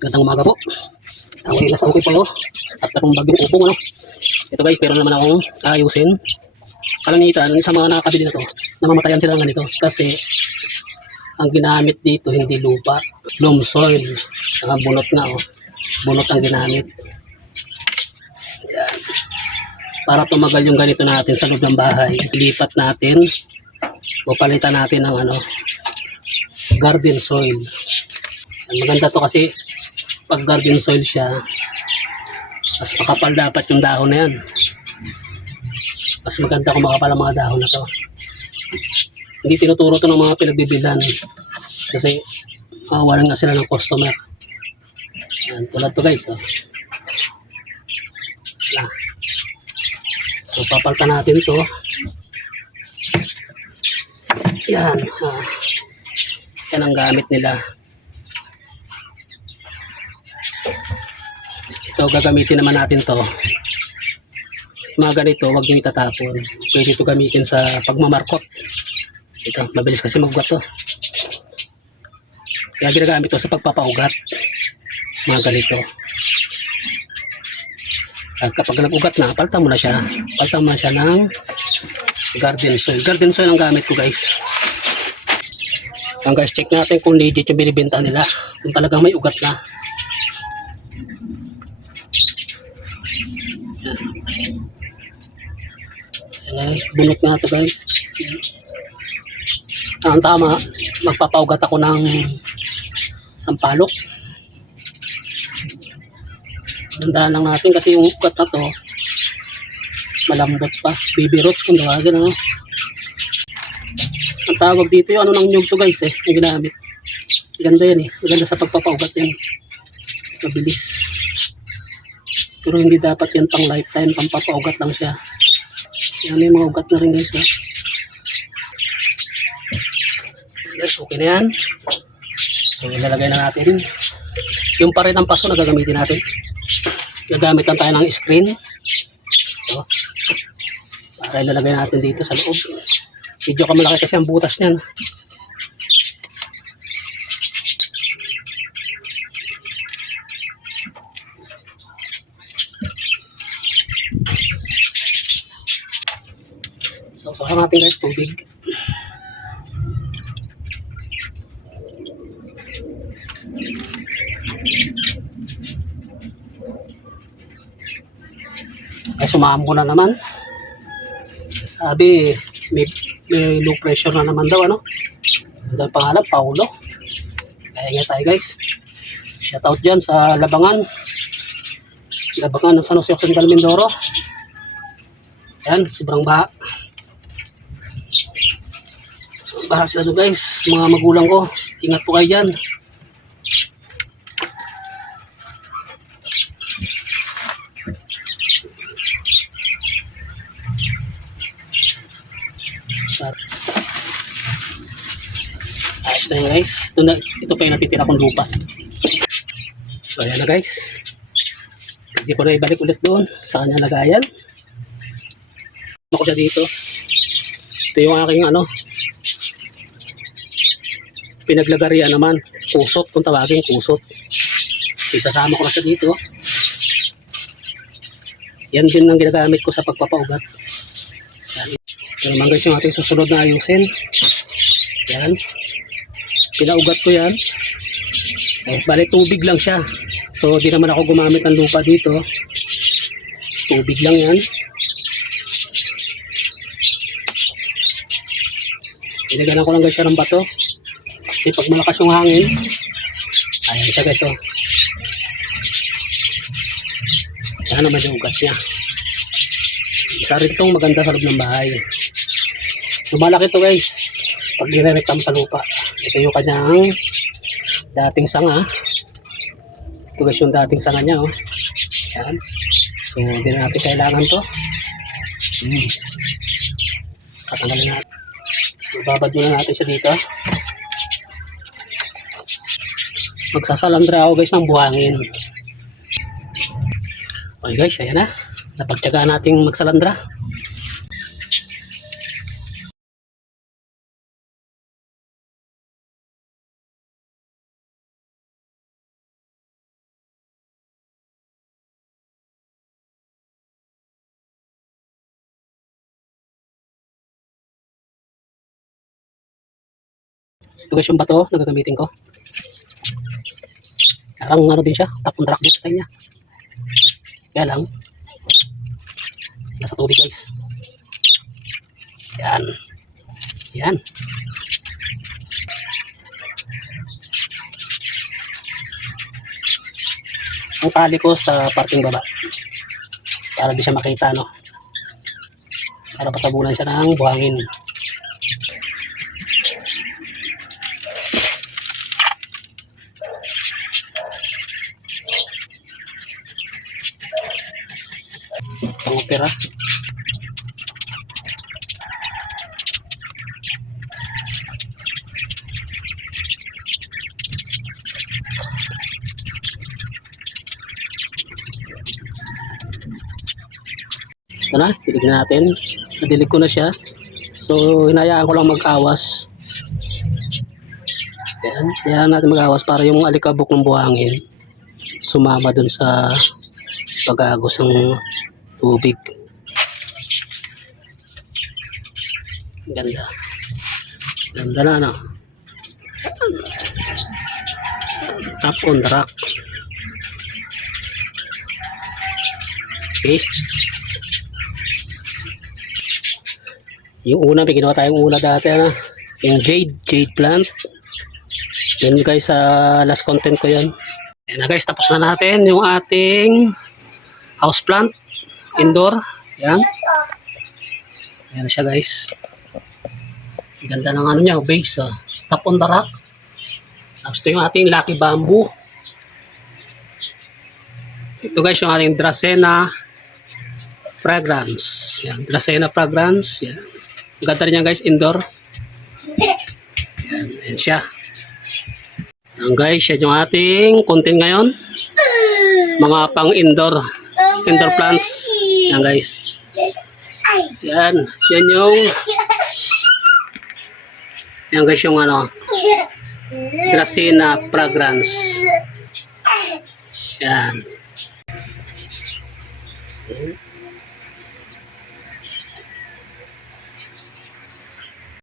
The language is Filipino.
Gandang umaga po. Ako nasa okay po. At akong bagong upong ano. Ito guys, meron naman akong ayusin. Kalamitan sa mga nakakabili na to, namamatayan sila ng ganito kasi ang ginamit dito hindi lupa, loam soil, saka bunot na bunot ang ginamit. Yan. Para tumagal yung ganito natin sa loob ng bahay, ilipat natin o palitan natin ng garden soil. Maganda to kasi pag garden soil siya, mas makapal dapat yung dahon na yan. Mas maganda kung makapal ang mga dahon na to. Hindi tinuturo to ng mga pinagbibilan kasi mawalan nga sila ng customer. Yan, tulad to guys. So papaltan natin to. Yan. Yan ang gamit nila. Ito gagamitin naman natin to. Mga ganito, huwag nyo itatapon. Pwede ito gamitin sa pagmamarkot. Ito, mabilis kasi magugat to. Kaya ginagamit to sa pagpapaugat. Mga ganito. Kapag nag-ugat na, paltan mo na siya. Paltan mo na siya ng garden soil. Garden soil ang gamit ko guys. Ang guys, check natin kung legit yung binibenta nila. Kung talagang may ugat na. Guys, bunot nga ito guys. Ang tama, magpapaugat ako ng sampalok. Tandaan lang natin kasi yung ugat na to malambot pa, baby roots kung tawagin ano. Ang tawag dito yung ng nyug to guys yung ginamit. Ganda yan maganda sa pagpapaugat yan, mabilis. Pero hindi dapat yan pang lifetime, pang papaugat lang siya. Yan yung mga ugat na rin guys Yes, okay na yan. So ilalagay na natin yung pa rin ang paso na gagamitin natin. Gagamit lang tayo ng screen para ilalagay natin dito sa loob. Medyo kamalaki kasi ang butas niyan. So sarang natin guys tubig. Ay sumamo na naman. Sabi may low pressure na naman daw ano. Ang pangalan Paulo. Kaya nga tayo guys. Shout out dyan sa Labangan. Labangan ng San Jose Occidental Mindoro. Yan, sobrang baha. Baha sila doon guys. Mga magulang ko. Ingat po kayo dyan. Ayos na yun guys. Ito pa yung natitira kong lupa. So ayan na guys. Hindi ko na ibalik ulit doon sa kanya lagayan. Ako siya dito. Ito yung aking pinaglagarian naman. Kusot kung tawagin, kusot. Isasama ko na siya dito. Yan din ang ginagamit ko sa pagpapaugat. Yan naman guys yung ating susunod na ayusin. Yan. Pinaugat ko yan. Bale tubig lang siya. So di naman ako gumamit ng lupa dito. Tubig lang yan. Ilagalan ko lang guys siya ng bato. Kasi pag malakas yung hangin, ayan siya guys Yan naman yung ugat niya. Isa rin itong maganda sa loob ng bahay. Lumalaki ito guys pag nirerektam sa lupa. Ito yung kanyang dating sanga. Ito guys yung dating sanga niya Yan. So hindi na natin kailangan to. Katanggalin natin. Ibabad muna natin siya dito. Magsasalandra ako guys ng buhangin. Okay guys, ayan na. Napagtyagaan nating magsalandra. Ito guys yung bato na gagamitin ko. Parang ano din siya, top on track din style niya. Kaya lang, nasa tubig guys. Yan. Yan. Ang tali ko sa parting baba. Para di siya makita, no? Para patabunan siya ng buhangin. Pang-opera. Ito na, titignan natin. Nadilig ko na siya. So, hinayaan ko lang mag-awas. Ayan, hinayaan natin mag-awas para yung alikabok ng buhangin sumama dun sa pag-agos ng tubig. Ganda. Ganda na, no? Top on the rock. Okay. Yung una, may ginawa tayong una dati, ano? Yung jade plant. Yun guys, last content ko yun. Ayan na guys, tapos na natin yung ating house plant, indoor. Ayan. Ayan na siya guys. Ganda ng ano niya, base. Top on the rock. Tapos ito yung ating lucky bamboo. Ito guys, yung ating Dracena fragrance. Ayan, Dracena fragrance. Ayan. Ganda rin yan guys, indoor. Ayan, ayan siya. Ayan guys, yan yung ating content ngayon. Mga pang indoor plants. Ayan guys. Yan, yan yung yan guys yung ano, Dracena fragrance. Yan.